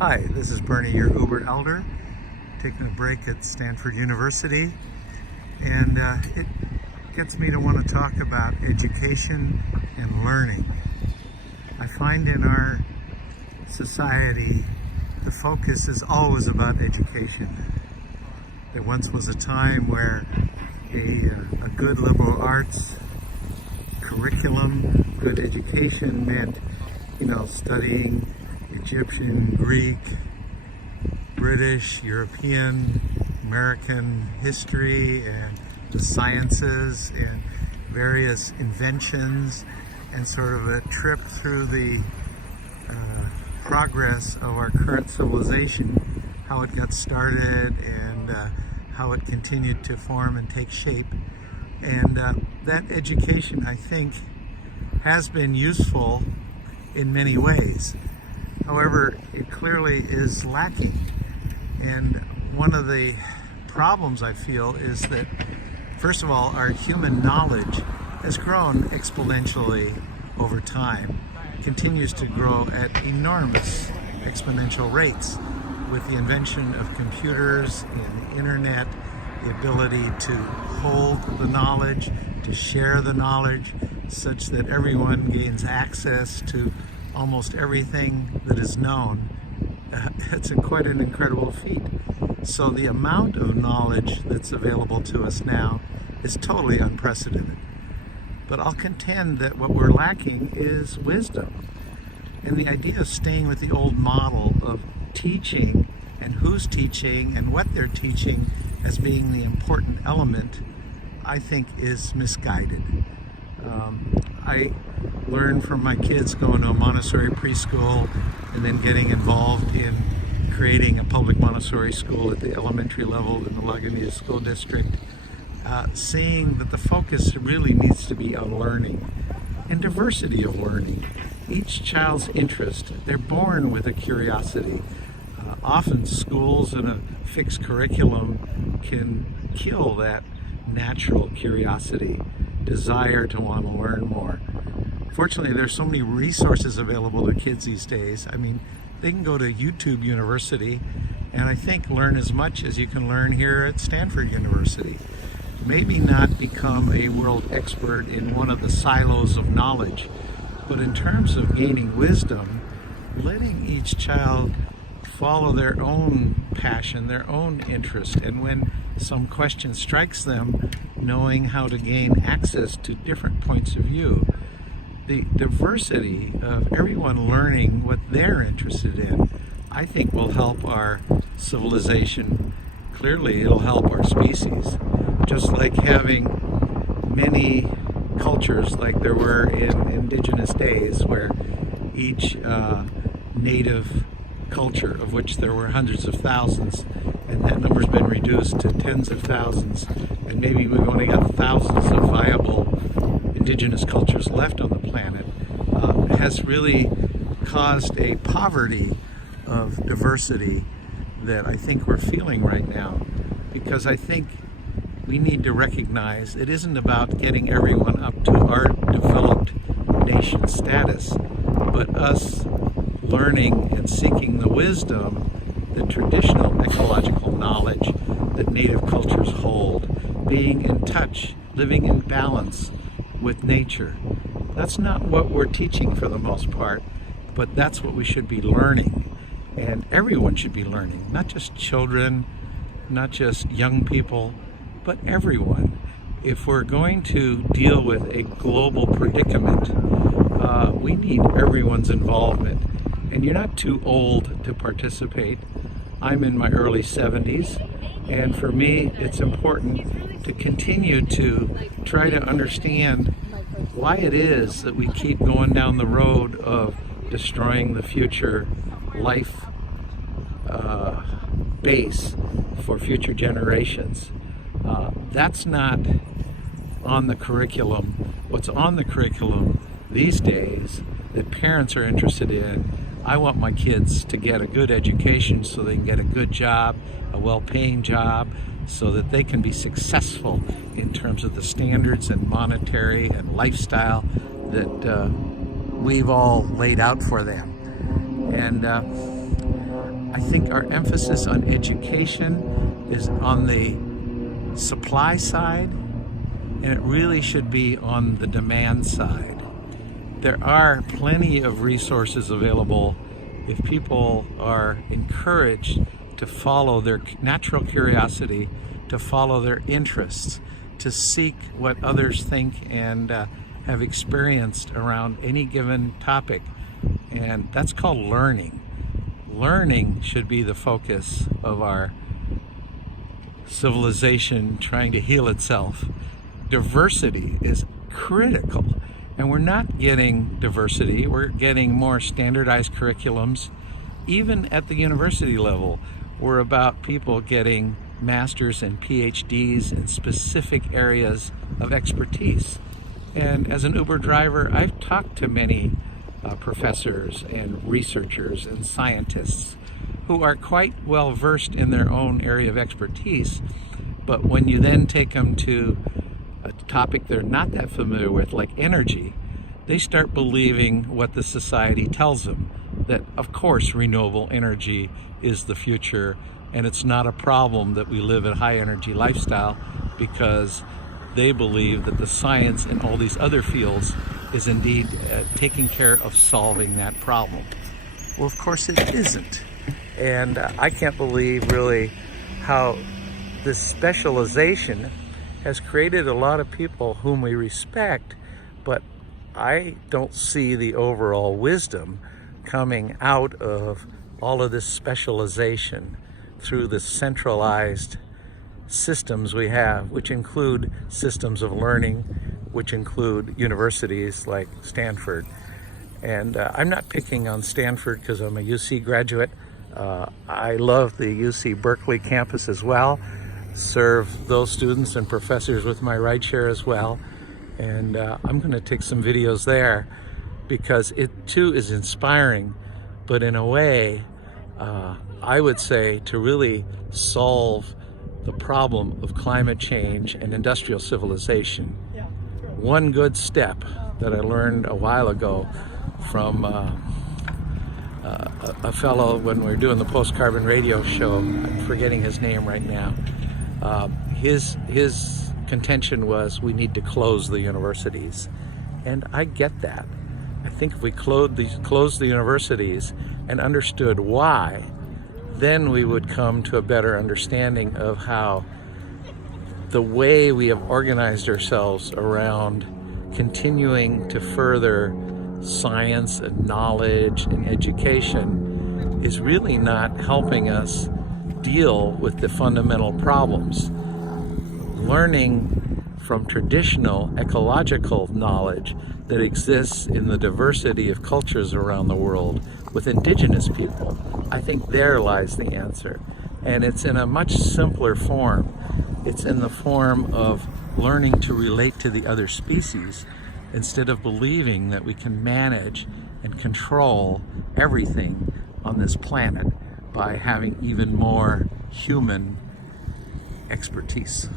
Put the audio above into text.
Hi, this is Bernie, your Uber Elder, taking a break at Stanford University, and it gets me to want to talk about education and learning. I find in our society the focus is always about education. There once was a time where a good liberal arts curriculum, good education meant, studying Egyptian, Greek, British, European, American history and the sciences and various inventions, and sort of a trip through the progress of our current civilization, how it got started and how it continued to form and take shape. And that education, I think, has been useful in many ways. However, it clearly is lacking. And one of the problems I feel is that, first of all, our human knowledge has grown exponentially over time, continues to grow at enormous exponential rates with the invention of computers and the internet, the ability to hold the knowledge, to share the knowledge, such that everyone gains access to almost everything that is known. It's quite an incredible feat. So the amount of knowledge that's available to us now is totally unprecedented. But I'll contend that what we're lacking is wisdom. And the idea of staying with the old model of teaching and who's teaching and what they're teaching as being the important element, I think is misguided. I learned from my kids going to a Montessori preschool and then getting involved in creating a public Montessori school at the elementary level in the Lagunitas School District, seeing that the focus really needs to be on learning and diversity of learning. Each child's interest, they're born with a curiosity. Often schools and a fixed curriculum can kill that natural curiosity, desire to want to learn more. Fortunately, there's so many resources available to kids these days. I mean, they can go to YouTube University and I think learn as much as you can learn here at Stanford University. Maybe not become a world expert in one of the silos of knowledge, but in terms of gaining wisdom, letting each child follow their own passion, their own interest, and when some question strikes them, knowing how to gain access to different points of view. The diversity of everyone learning what they're interested in, I think, will help our civilization. Clearly, it'll help our species. Just like having many cultures like there were in indigenous days, where each native culture, of which there were hundreds of thousands, and that number's been reduced to tens of thousands, and maybe we've only got thousands of viable indigenous cultures left on the planet, has really caused a poverty of diversity that I think we're feeling right now, because I think we need to recognize it isn't about getting everyone up to our developed nation status, but us learning and seeking the wisdom, the traditional ecological knowledge that native cultures hold, being in touch, living in balance with nature. That's not what we're teaching for the most part, but that's what we should be learning. And everyone should be learning, not just children, not just young people, but everyone. If we're going to deal with a global predicament, we need everyone's involvement. And you're not too old to participate. I'm in my early 70s, and for me it's important to continue to try to understand why it is that we keep going down the road of destroying the future life base for future generations. That's not on the curriculum. What's on the curriculum these days that parents are interested in, I want my kids to get a good education so they can get a good job, a well-paying job, so that they can be successful in terms of the standards and monetary and lifestyle that we've all laid out for them. And I think our emphasis on education is on the supply side, and it really should be on the demand side. There are plenty of resources available if people are encouraged to follow their natural curiosity, to follow their interests, to seek what others think and have experienced around any given topic. And that's called learning. Learning should be the focus of our civilization trying to heal itself. Diversity is critical, and we're not getting diversity. We're getting more standardized curriculums. Even at the university level, we're about people getting masters and PhDs in specific areas of expertise. And as an Uber driver, I've talked to many professors and researchers and scientists who are quite well versed in their own area of expertise, but when you then take them to a topic they're not that familiar with, like energy, they start believing what the society tells them, that of course renewable energy is the future and it's not a problem that we live a high energy lifestyle, because they believe that the science in all these other fields is indeed taking care of solving that problem. Well, of course it isn't. And I can't believe really how this specialization has created a lot of people whom we respect, but I don't see the overall wisdom coming out of all of this specialization through the centralized systems we have, which include systems of learning, which include universities like Stanford. And I'm not picking on Stanford because I'm a UC graduate. I love the UC Berkeley campus as well, serve those students and professors with my rideshare as well. And I'm going to take some videos there because it too is inspiring, but in a way, I would say to really solve the problem of climate change and industrial civilization. One good step that I learned a while ago from a fellow when we were doing the post-carbon radio show, I'm forgetting his name right now, his contention was we need to close the universities. And I get that. I think if we closed the universities and understood why, then we would come to a better understanding of how the way we have organized ourselves around continuing to further science and knowledge and education is really not helping us deal with the fundamental problems. Learning from traditional ecological knowledge that exists in the diversity of cultures around the world with indigenous people, I think there lies the answer. And it's in a much simpler form. It's in the form of learning to relate to the other species instead of believing that we can manage and control everything on this planet by having even more human expertise.